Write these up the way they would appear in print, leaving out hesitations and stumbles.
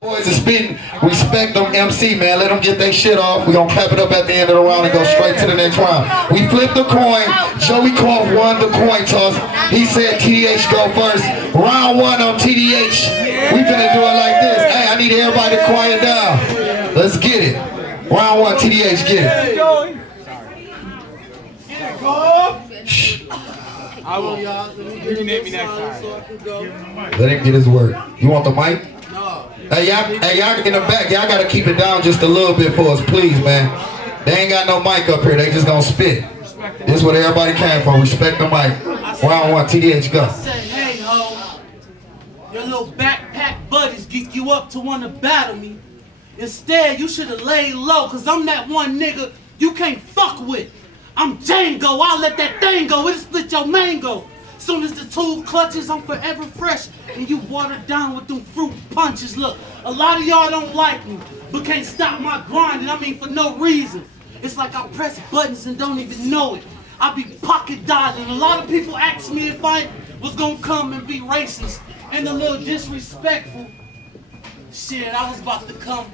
Boys are spitting. Respect them MC, man. Let them get their shit off. We're going to clap it up at the end of the round and go straight to the next round. We flipped the coin. Joey Koff won the coin toss. He said TDH go first. Round one on TDH. We finna do it like this. Hey, I need everybody to quiet down. Let's get it. Round one, TDH, get it. Shh. I will. You can hit me next time. Let him get his word. You want the mic? Hey, y'all in the back, y'all gotta keep it down just a little bit for us, please, man. They ain't got no mic up here, they just gonna spit. This is what everybody came for, respect the mic. Round one, TDH, go. I said, hey, ho, your little backpack buddies geek you up to want to battle me. Instead, you should have laid low, cause I'm that one nigga you can't fuck with. I'm Django, I'll let that thing go, it'll split your mango. Soon as the tool clutches, I'm forever fresh, and you watered down with them fruit punches. Look, a lot of y'all don't like me, but can't stop my grinding, I mean for no reason. It's like I press buttons and don't even know it. I be pocket dodging. A lot of people ask me if I was gonna come and be racist and a little disrespectful. Shit, I was about to come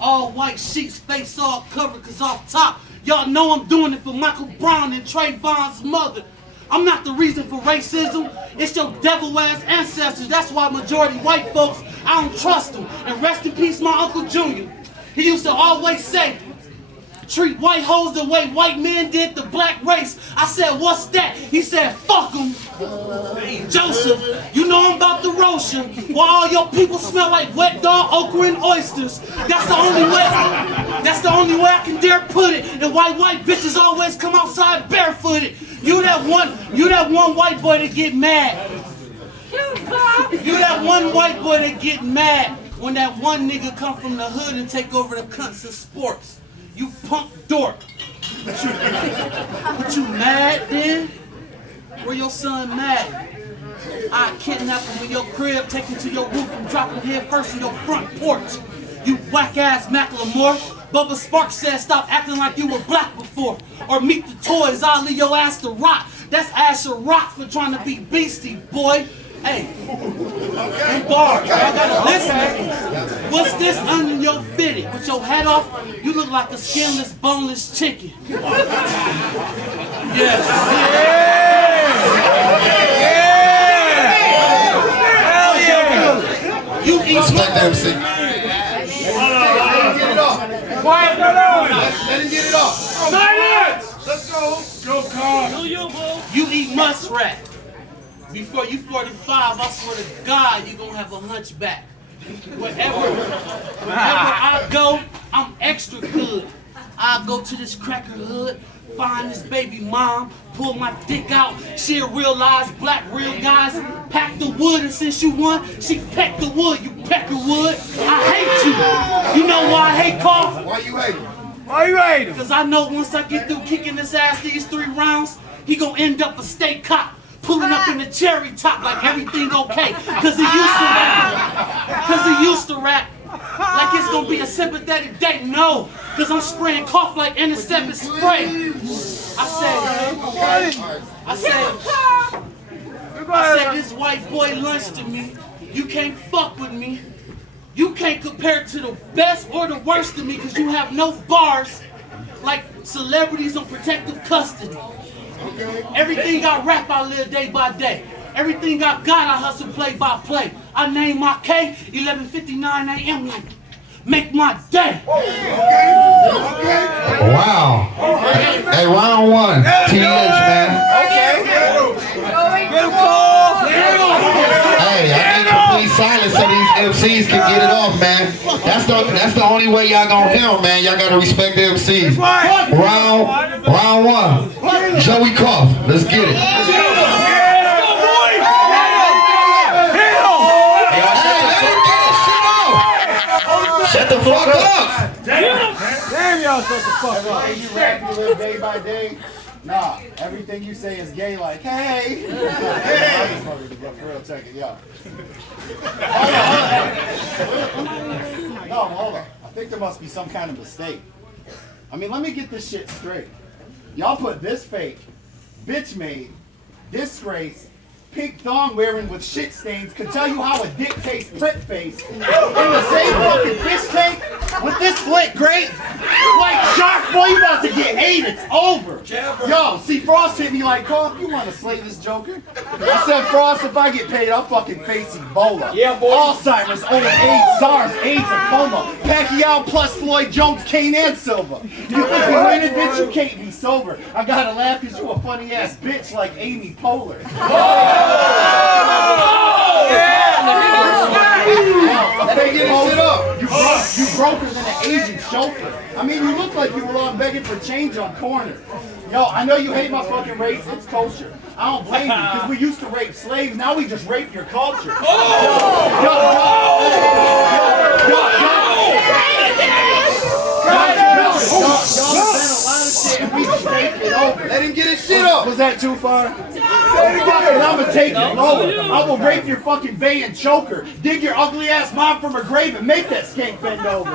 all white sheets, face all covered, cause off top, y'all know I'm doing it for Michael Brown and Trayvon's mother. I'm not the reason for racism, it's your devil-ass ancestors. That's why majority white folks, I don't trust them. And rest in peace, my Uncle Junior. He used to always say, treat white hoes the way white men did the black race. I said, what's that? He said, fuck them. Joseph, you know I'm about to roast you. While all your people smell like wet dog, okra, and oysters. That's the only way I can dare put it. And why white bitches always come outside barefooted. You that one white boy that get mad. You that one white boy that get mad when that one nigga come from the hood and take over the cunts of sports. You punk dork. But you mad then? Where your son mad? I kidnap him in your crib, take him to your roof and drop him head first in your front porch. You whack ass Macklemore. Bubba Sparks said stop acting like you were black before. Or meet the toys, I'll leave your ass to rot. That's Asher Rock for trying to be beastie, boy. Hey, bar, y'all gotta listen. What's this under your fitted? With your head off, you look like a skinless, boneless chicken. Yes. Yeah. Hell yeah. You eat Quiet, Let him get it off. silence! Let's go. Go, Carl. You eat muskrat. Before you 45, I swear to God, you gonna have a hunchback. Wherever I go, I'm extra good. I go to this cracker hood, find this baby mom, pull my dick out. She'll realize black real guys pack the wood, and since you won, she pecked the wood. You pecker wood. I hate you. You know why I hate Koff? Why you hating? Why you hating? Because I know once I get through kicking his ass these 3 rounds, he gonna end up a state cop. Pulling up in the cherry top like everything okay. Cause he used to rap. Like it's gonna be a sympathetic day. No, cause I'm spraying Koff like intercept spray. I said this white boy lunch to me. You can't fuck with me. You can't compare to the best or the worst of me cause you have no bars like celebrities on protective custody. Everything I rap, I live day by day. Everything I got, I hustle play by play. I name my K, 11:59 a.m. like, make my day. Wow. Hey, round one, TDH, man. Hey, I need complete silence so these MCs can get it off, man. That's the only way y'all gonna hear them, man. Y'all gotta respect the MCs. Round one. Joey Koff, let's get it. Hey, let him get his shit off. Shut the fuck up. Damn, y'all shut the fuck up. Hey, you rap, you live day by day. Nah, everything you say is gay like, hey. Hey. For real, check it, yeah. No, hold on. I think there must be some kind of mistake. I mean, let me get this shit straight. Y'all put this fake, bitch made, disgrace, pink thong wearing with shit stains could tell you how a dick tastes print face. In the same fucking fish tank with this flint grate. Like shark, boy, you about to get ate. It's over. Yo, see, Frost hit me like, Carl, you want to slay this joker? I said, Frost, if I get paid, I'll fucking face Ebola. Yeah, boy. Alzheimer's, old AIDS, SARS, AIDS, and coma. Pacquiao plus Floyd Jones, Kane, and Silva. You think you winning, bitch? You can't be sober. I gotta laugh because you a funny ass bitch like Amy Poehler. You broker than an Asian chauffeur. I mean, you look like you were on begging for change on corner. Yo, I know you hate my fucking race. It's kosher. I don't blame you because we used to rape slaves. Now we just rape your culture. Let him get his shit up. Was that too far? I'm gonna take it lower. I will rape your fucking bay and choker. Dig your ugly ass mom from her grave and make that skank bend over.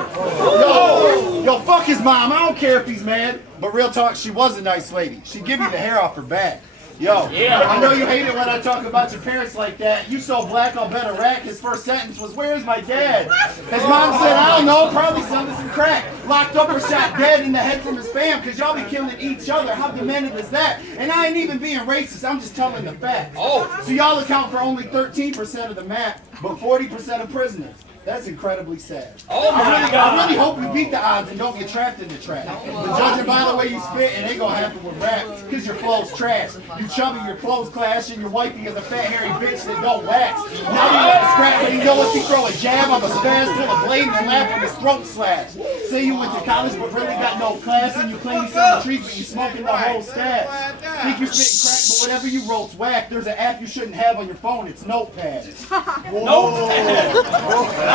Yo, fuck his mom. I don't care if he's mad. But real talk, she was a nice lady. She'd give you the hair off her back. Yo, I know you hate it when I talk about your parents like that. You so black, I'll bet a rack. His first sentence was, "Where's my dad?" His mom said, "I don't know, probably selling some crack." Locked up or shot dead in the head from his fam, because y'all be killing each other. How demented is that? And I ain't even being racist, I'm just telling the facts. So y'all account for only 13% of the map, but 40% of prisoners. That's incredibly sad. I really hope we beat the odds and don't get trapped in the trap. But judging by the way you spit, it ain't gonna happen with rap, because your flow's trash. You chubby, your clothes clash, and your wifey is a fat hairy bitch that don't wax. Now you want to scrap, but you know if you throw a jab, I'm a spaz, pull a blade, and laugh when his throat slash. Say you went to college but really got no class, and you claim you sell the trees, but you smoking the whole stash. Think you're spitting crack, but whatever you wrote's whack. There's an app you shouldn't have on your phone, it's Notepad. Whoa.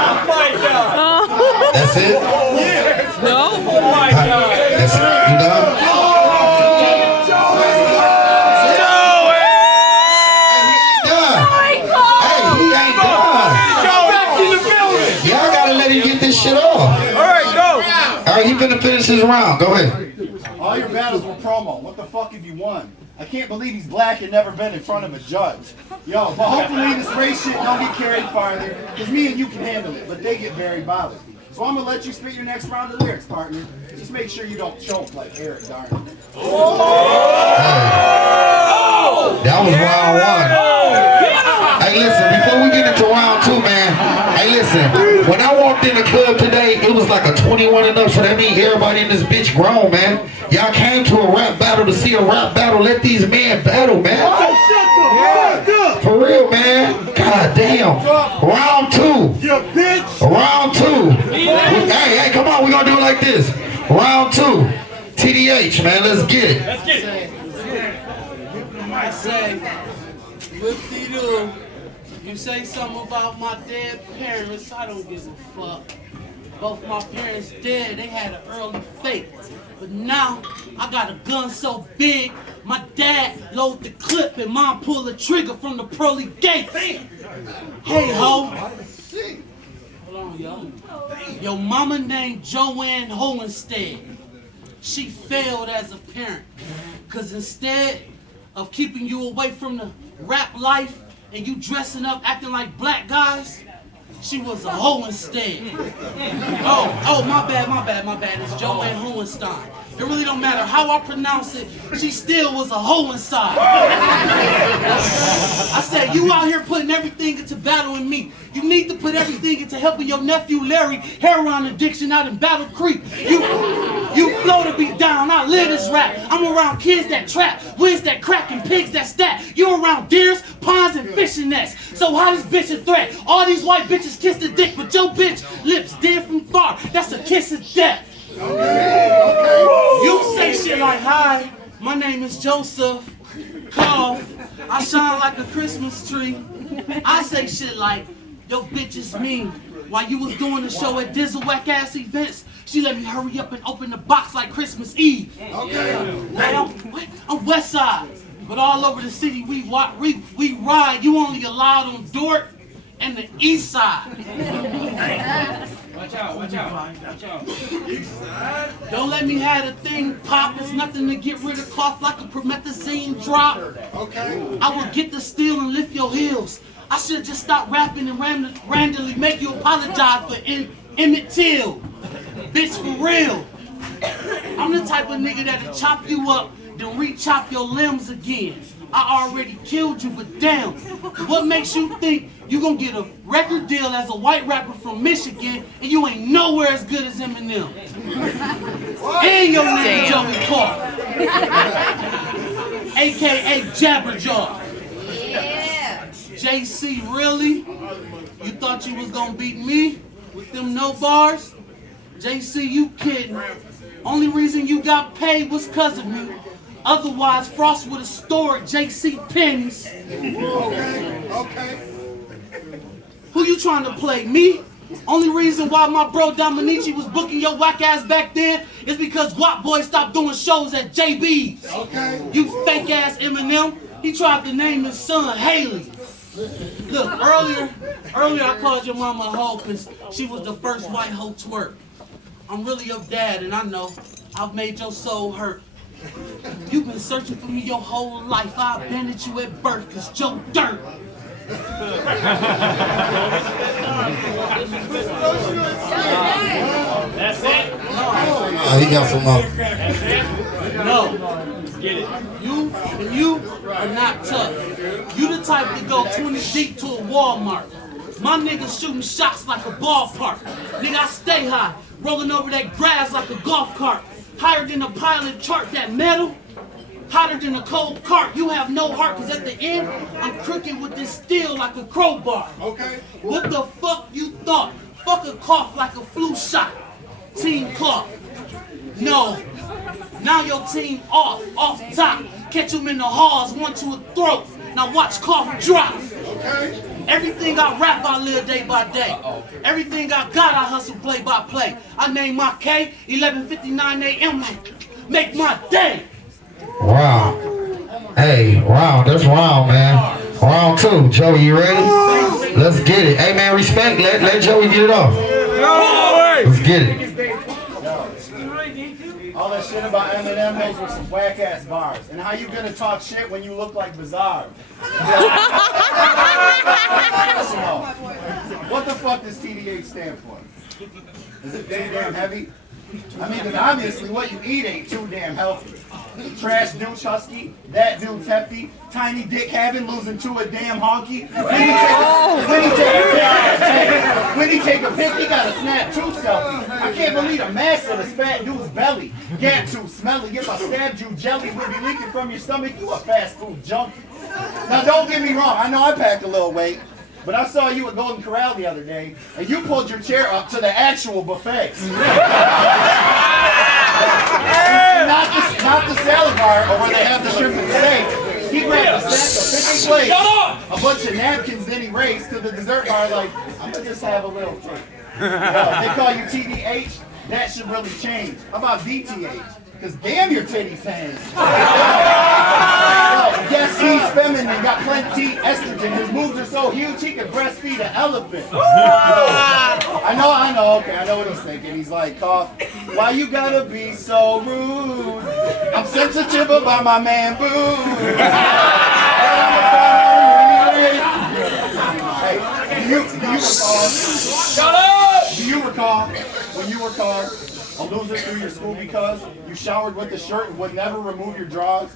Oh my God! That's it? Yeah. No? Oh my God! That's it? You done? Y'all gotta let him get this shit off. Alright, go! Alright, he finna finish his round. Go ahead. All your battles were promo. What the fuck have you won? I can't believe he's black and never been in front of a judge. Yo, but hopefully this race shit don't get carried farther, because me and you can handle it, but they get very bothered. So I'm gonna let you spit your next round of lyrics, partner. Just make sure you don't choke like Eric Garner. That was round one. Hey, listen, before we get into round two, man. Hey, listen, when I walked in the club today, it was like a 21 and up, so that means everybody in this bitch grown, man. Y'all came to a rap battle to see a rap battle. Let these men battle, man. For real, man. God damn. Round two. You bitch. Round two. Hey, come on, we're gonna do it like this. Round two. TDH, man, let's get it. Let's get it. I say, whoop-de-doo. You say something about my dead parents, I don't give a fuck. Both my parents dead, they had an early fate. But now, I got a gun so big, my dad load the clip and mom pull the trigger from the pearly gates. Hey ho. Hold on, yo. Your mama named Joanne Hohenstead. She failed as a parent. Cause instead of keeping you away from the rap life and you dressing up acting like black guys, she was a hoe instead. Oh, my bad. It's Joanne Hohenstein. It really don't matter how I pronounce it, she still was a hoe inside. I said, you out here putting everything into battling me. You need to put everything into helping your nephew Larry heroin addiction out in Battle Creek. You flow to be down, I live this rap. I'm around kids that trap, wiz that crack, and pigs that stat. You around deers, ponds, and fishing nets. So how this bitch a threat? All these white bitches kiss the dick, but your bitch lips dead from far. That's a kiss of death. You say shit like, hi, my name is Joseph. Cough, I shine like a Christmas tree. I say shit like, yo bitch is mean. While you was doing the show at Dizzle whack ass events, she let me hurry up and open the box like Christmas Eve. I'm West Side, but all over the city we ride. You only allowed on Dort and the East Side. Watch out. Don't let me have a thing pop. It's nothing to get rid of cough like a promethazine drop. Okay. I will get the steel and lift your heels. I should just stop rapping and randomly make you apologize for Emmett Till. Bitch, for real. I'm the type of nigga that'll chop you up, then re-chop your limbs again. I already killed you, but damn, what makes you think you gonna get a record deal as a white rapper from Michigan and you ain't nowhere as good as Eminem? And your nigga Joey Clark, aka Jabberjaw. Yeah. JC, really? You thought you was gonna beat me with them no bars? JC, you kidding. Only reason you got paid was cause of me. Otherwise, Frost would have stored JC pennies. Okay. Who you trying to play, me? Only reason why my bro Dominici was booking your whack ass back then is because Guap Boy stopped doing shows at JB's. Okay. You fake ass Eminem, he tried to name his son Haley. Look, earlier I called your mama a hoe because she was the first white hoe twerk. I'm really your dad, and I know I've made your soul hurt. You've been searching for me your whole life. I abandoned you at birth because Joe Dirt. That's it. He got some more. No. You are not tough. You the type to go 20 deep to a Walmart. My niggas shooting shots like a ballpark. Nigga, I stay high, rolling over that grass like a golf cart. Higher than a pilot chart, that metal. Hotter than a cold cart. You have no heart, cause at the end, I'm crooked with this steel like a crowbar. Okay. What the fuck you thought? Fuck a cough like a flu shot. Team cough. No. Now your team off top. Catch him in the halls, one to a throat. Now watch cough drop. Okay. Everything I rap, I live day by day. Everything I got, I hustle play by play. I name my K, 11:59 a.m. Make my day. Wow. Hey, wow, that's round, man. Round two. Joey, you ready? Let's get it. Hey, man, respect. Let Joey get it off. Let's get it. All that shit about Eminem, those were some whack ass bars. And how you gonna talk shit when you look like Bizarre? What the fuck does TDH stand for? Is it too damn heavy? I mean, 'cause obviously what you eat ain't too damn healthy. Trash douche husky, that dude's hefty, tiny dick having losing to a damn honky. When he take a pic, he got a snap tooth selfie. I can't believe the mass of this fat dude's belly. Get too smelly, if I stabbed you, jelly would be leaking from your stomach. You a fast food junkie. Now don't get me wrong, I know I packed a little weight. But I saw you at Golden Corral the other day, and you pulled your chair up to the actual buffet. Not the salad bar or where they have the shrimp and steak. He grabbed a stack of 50 plates, a bunch of napkins, then he raced to the dessert bar like, I'm gonna just have a little drink. They call you TDH, that should really change. How about DTH? Because damn your titties hang. Yes, he's feminine, got plenty estrogen. His moves are so huge he can breastfeed an elephant. I know, okay, I know what he's thinking. He's like, cough, why you gotta be so rude? I'm sensitive about my man boo. Hey, do you recall? Shut up! Do you recall when you were called a loser through your school because you showered with the shirt and would never remove your drawers?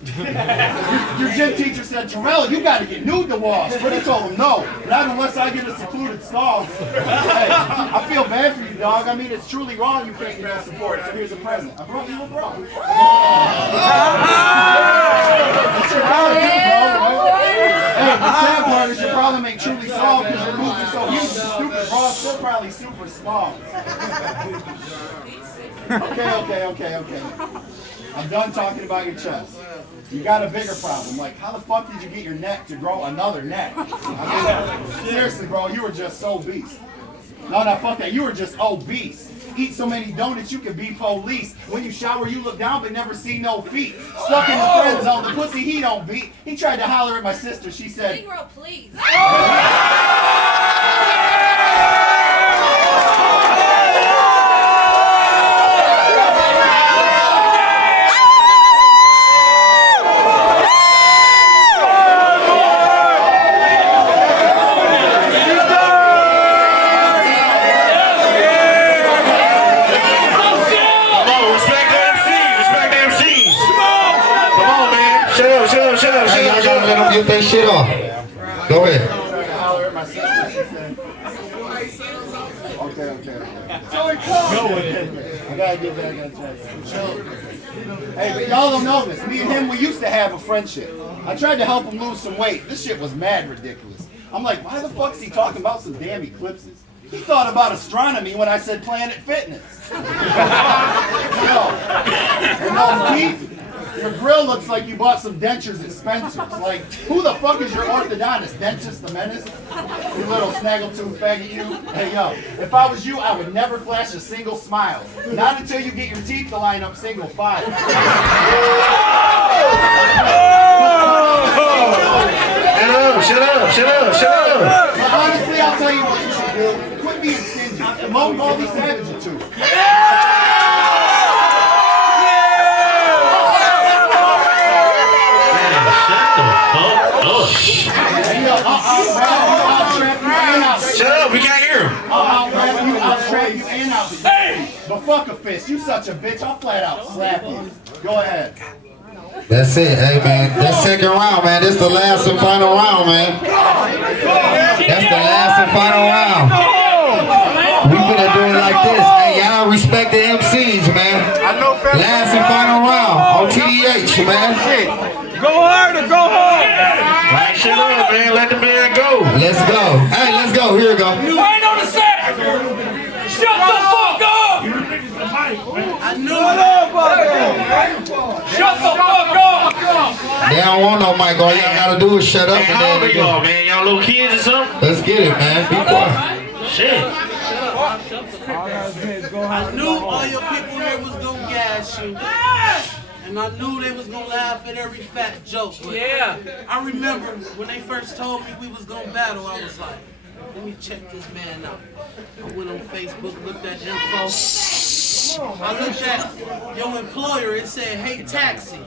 Your gym teacher said, Terrell, you gotta get nude to wash. But I told him, no, not unless I get a secluded stall. Hey, I feel bad for you, dog. I mean, it's truly wrong you can't get no support. So here's a present. I brought you a bro. That's your problem, bro, right? Hey, the sad part is your problem ain't truly solved because your moves are so huge. The stupid braw's still probably super small. Okay. I'm done talking about your chest. You got a bigger problem. Like, how the fuck did you get your neck to grow another neck? I mean, seriously, bro, you were just so beast. No, fuck that. You were just obese. Eat so many donuts you could be police. When you shower, you look down but never see no feet. Stuck in the friend zone, the pussy he don't beat. He tried to holler at my sister. She said, Negro, please. get that shit off. Go ahead. Okay. I gotta get back on track. Hey, but y'all don't know this. Me and him, we used to have a friendship. I tried to help him lose some weight. This shit was mad ridiculous. I'm like, why the fuck's he talking about some damn eclipses? He thought about astronomy when I said Planet Fitness. And those teeth, your grill looks like you bought some dentures at Spencer's. Like, who the fuck is your orthodontist? Dentist the Menace? You little snaggletooth faggot, you. Hey, yo, if I was you, I would never flash a single smile. Not until you get your teeth to line up single file. Shut up. But honestly, I'll tell you what you should do. Quit being stingy. Promote Baldy Savage or two. Shut up, we can't hear him. I'll trap you and out. But fuck a fist, you such a bitch, I'll flat out slap you. Go ahead. That's it, hey man. That second round, man. This the last and final round, man. That's the last and final round. We gonna do it like this. Hey, y'all respect the MCs, man. Last and final round on TDH, man. Go hard or go home. Right, shut up, man. Let the man go. Let's go. Hey, let's go. Here we go. I ain't on the set. Shut the fuck up. I knew Shut the fuck up. They don't want no mic. All y'all gotta do is shut up. Hey, how old are y'all, man? Y'all little kids or something? Let's get it, man. Be quiet. Shit. I knew all your people here was gonna gas you. And I knew they was gonna laugh at every fat joke. But Yeah. I remember when they first told me we was gonna battle, I was like, let me check this man out. I went on Facebook, looked at info. I looked at your employer, it said, hey, taxi.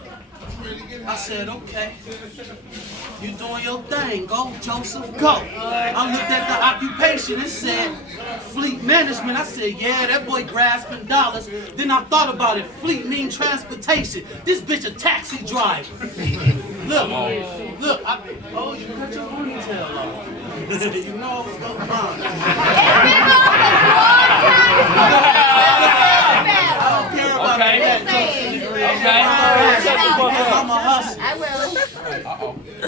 I said, okay. You doing your thing. Go, Joseph, go. I looked at the occupation. It said fleet management. I said, yeah, that boy grasping dollars. Then I thought about it. Fleet mean transportation. This bitch a taxi driver. Look, oh, you cut your ponytail off. You know what's going on. I don't care about that. Because I'm a hustler.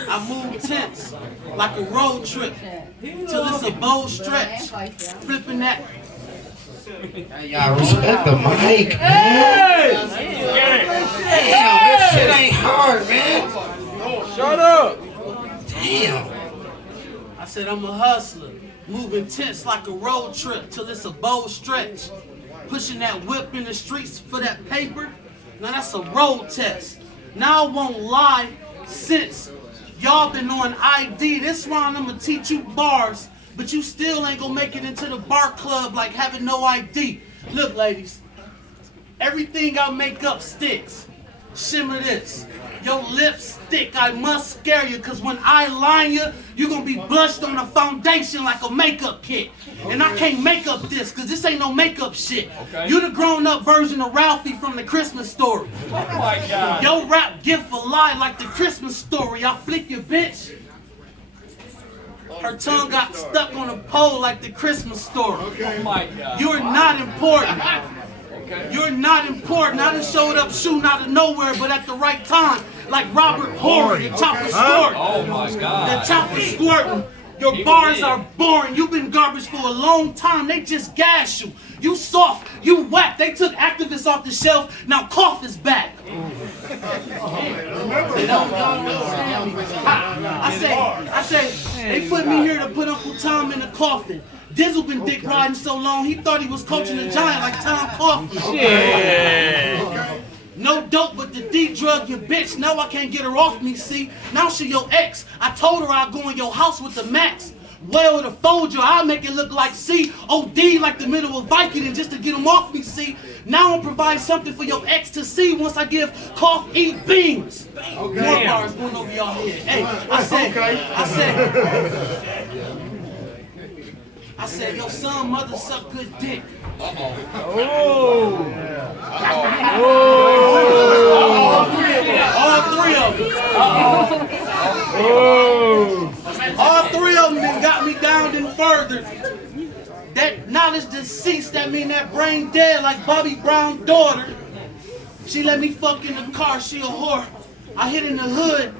I move tents like a road trip till it's a bold stretch. Flipping that. Hey, y'all respect the mic, man. Damn, this shit ain't hard, man. Shut up. Damn. I said I'm a hustler, moving tents like a road trip till it's a bold stretch. Pushing that whip in the streets for that paper. Now that's a road test. Now I won't lie, since y'all been on ID, this round I'm gonna teach you bars, but you still ain't gonna make it into the bar club like having no ID. Look, ladies, everything I make up sticks. Shimmer this. Your lipstick, I must scare you, cause when I line you, you're gonna be blushed on a foundation like a makeup kit. And I can't make up this, cause this ain't no makeup shit. Okay. You the grown up version of Ralphie from the Christmas Story. Oh my God. Your rap gift a lie like the Christmas Story. I flick your bitch. Her tongue got stuck on a pole like the Christmas Story. Oh my God. You're not important. Okay. You're not important. I done showed up shooting out of nowhere, but at the right time, like Robert Horry, the chopper squirting. Oh my God. The chopper squirting. Your bars are boring. You've been garbage for a long time. They just gas you. You soft. You whack. They took activists off the shelf. Now cough is back. I say, they put me here to put Uncle Tom in the coffin. Dizzle been dick riding so long, he thought he was coaching a giant like Tom Coughlin. No dope but the D drug, your bitch. Now I can't get her off me, see? Now she your ex. I told her I'd go in your house with the max. Well, to fold you, I'll make it look like C.O.D. like the middle of Vicodin just to get them off me, see? Now I'll provide something for your ex to see once I give cough, eat beans. More bars going over y'all head. Hey, I said, your son, mother suck good dick. All three of them. All three of them then got me down and further. That knowledge deceased, that mean that brain dead like Bobby Brown's daughter. She let me fuck in the car, she a whore. I hit in the hood.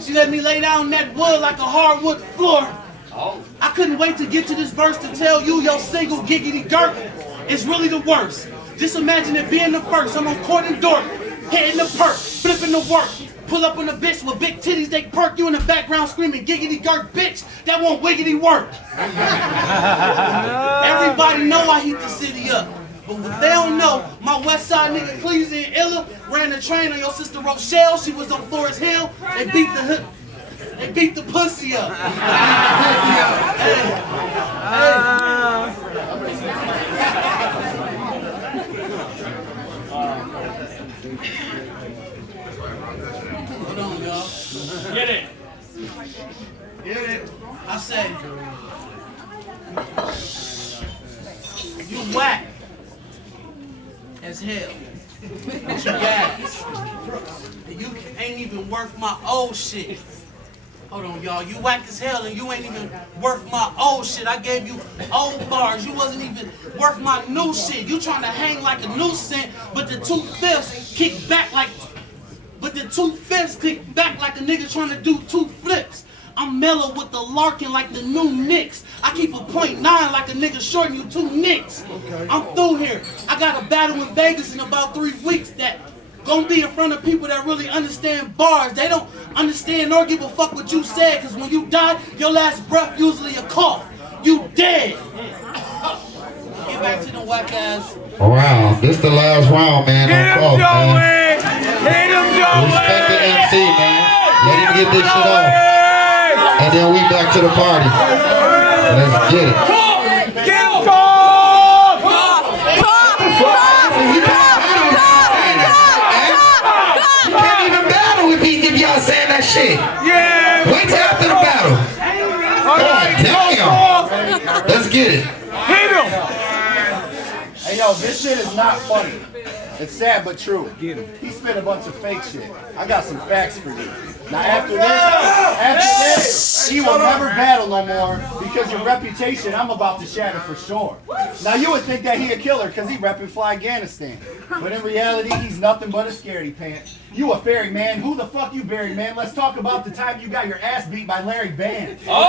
She let me lay down that wood like a hardwood floor. I couldn't wait to get to this verse to tell you your single giggity gurk is really the worst. Just imagine it being the first. I'm on court and dork, hitting the perk, flipping the work. Pull up on a bitch with big titties, they perk you in the background screaming giggity gurk, bitch, that won't wiggity work. Everybody know I heat the city up. But what they don't know, my west side nigga Cleveland and Illa ran the train on your sister Rochelle. She was on Forest Hill. They beat the pussy up. Hold on, y'all. Get it. Get it. I say, you whack as hell. But you gas. And you ain't even worth my old shit. Hold on, y'all. You whack as hell and you ain't even worth my old shit. I gave you old bars. You wasn't even worth my new shit. You trying to hang like a new cent, but the 2/5 kick back like. But the 2/5 kick back like a nigga trying to do 2 flips. I'm mellow with the Larkin like the new Knicks. I keep a .9 like a nigga shorting you 2 Knicks. Okay. I'm through here. I got a battle in Vegas in about 3 weeks that gonna be in front of people that really understand bars. They don't understand nor give a fuck what you said, cause when you die, your last breath usually a cough. You dead. Get back to the whack ass. Round. This the last round, man. Hit him, Joey. Hit him, Joey. Respect the MC, man. Let him get this shit off. And then we back to the party. Let's get it. Get him, You can't even battle if y'all saying that shit. Yeah. Wait till after the battle. God damn. Let's get it. Hit him. Hey yo, this shit is not funny. It's sad but true. He spit a bunch of fake shit. I got some facts for you. Now after this, he will never battle no more because your reputation I'm about to shatter for sure. Now you would think that he a killer because he repping Fly Afghanistan. But in reality, he's nothing but a scaredy pants. You a fairy man. Who the fuck you buried, man? Let's talk about the time you got your ass beat by Larry Band. Oh!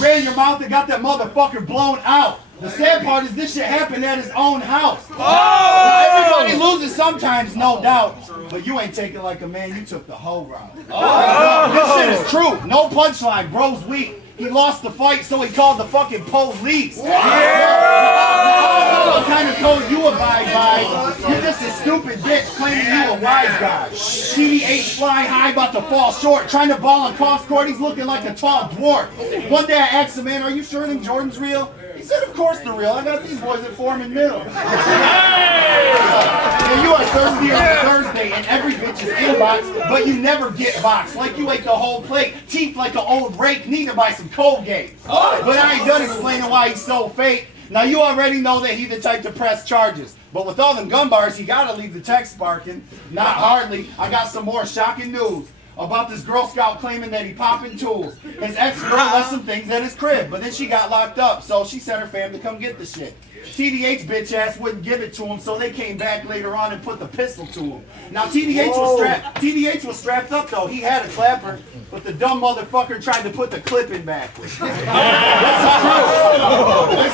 Ran your mouth and got that motherfucker blown out. The sad part is this shit happened at his own house. Oh! Now, everybody loses sometimes, no doubt. But you ain't taking like a man, you took the whole round. Oh! This shit is true. No punchline, bro's weak. He lost the fight, so he called the fucking police. What kind of code you abide by? You're just a stupid bitch claiming you a wise guy. TDH fly high, about to fall short. Trying to ball on cross court, he's looking like a tall dwarf. One day I asked him, man, are you sure them Jordans real? He said, of course they're real. I got these boys at Foreman Middle. Yeah, you are thirsty on Thursday and every bitch is inbox, but you never get boxed. Like you ate the whole plate, teeth like an old rake, need to buy some Colgate. But I ain't done explaining why he's so fake. Now you already know that he the type to press charges. But with all them gun bars, he gotta leave the text sparking. Not hardly. I got some more shocking news about this Girl Scout claiming that he popping tools. His ex-girl left some things at his crib, but then she got locked up, so she sent her fam to come get the shit. TDH bitch ass wouldn't give it to him, so they came back later on and put the pistol to him. Now TDH was strapped up though. He had a clapper, but the dumb motherfucker tried to put the clip in backwards. This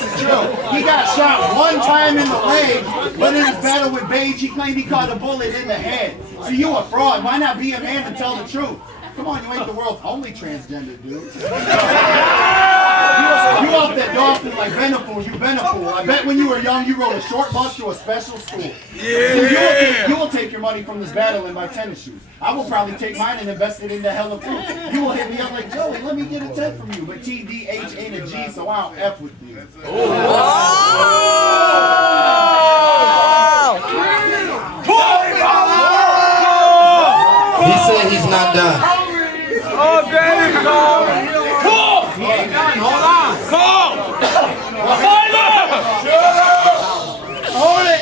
is true. He got shot one time in the leg, but in his battle with Beige, he claimed he caught a bullet in the head. So you a fraud. Why not be a man and tell the truth? Come on, you ain't the world's only transgender dude. You off that dolphin like Benefool, you Benefool. I bet when you were young, you rode a short bus to a special school. Yeah. So you will take your money from this battle and buy tennis shoes. I will probably take mine and invest it into hella fruit. You will hit me up like, Joey, let me get a 10 from you. But TDH ain't a G, so I don't F with you. He said he's not done. Oh, baby, call. He ain't done, hold on. Call. Hold it.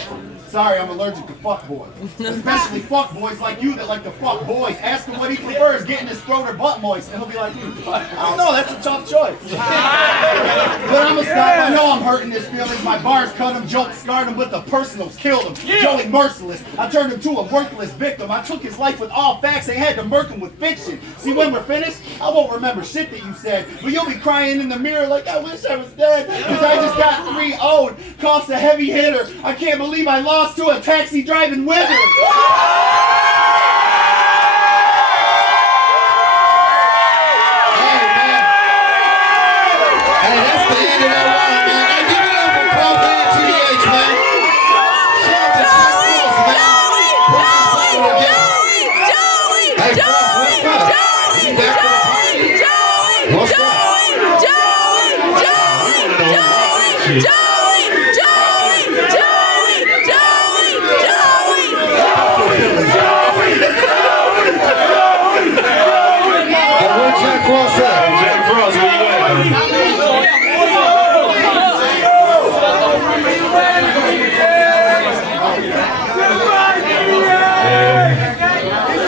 Sorry, I'm allergic. allergic to fuck boys. Especially fuck boys like you that like to fuck boys. Ask him what he prefers, getting his throat or butt moist, and he'll be like, I don't know, that's a tough choice. But I'm gonna stop. I know I'm hurting his feelings. My bars cut him, jokes scarred him, but the personals killed him. Joey merciless. I turned him to a worthless victim. I took his life with all facts. They had to murk him with fiction. See, when we're finished, I won't remember shit that you said, but you'll be crying in the mirror like, I wish I was dead, because I just got 3-0'd. Cough's a heavy hitter. I can't believe I lost to a taxi driving winner. Hey, man. Hey, that's the end of that round, man. Hey, give it up for Crawford and TDH, man. Shout out to Chuck Cross, man. Hey, Cross, what's up? You back for the party? What's up? Jack Cross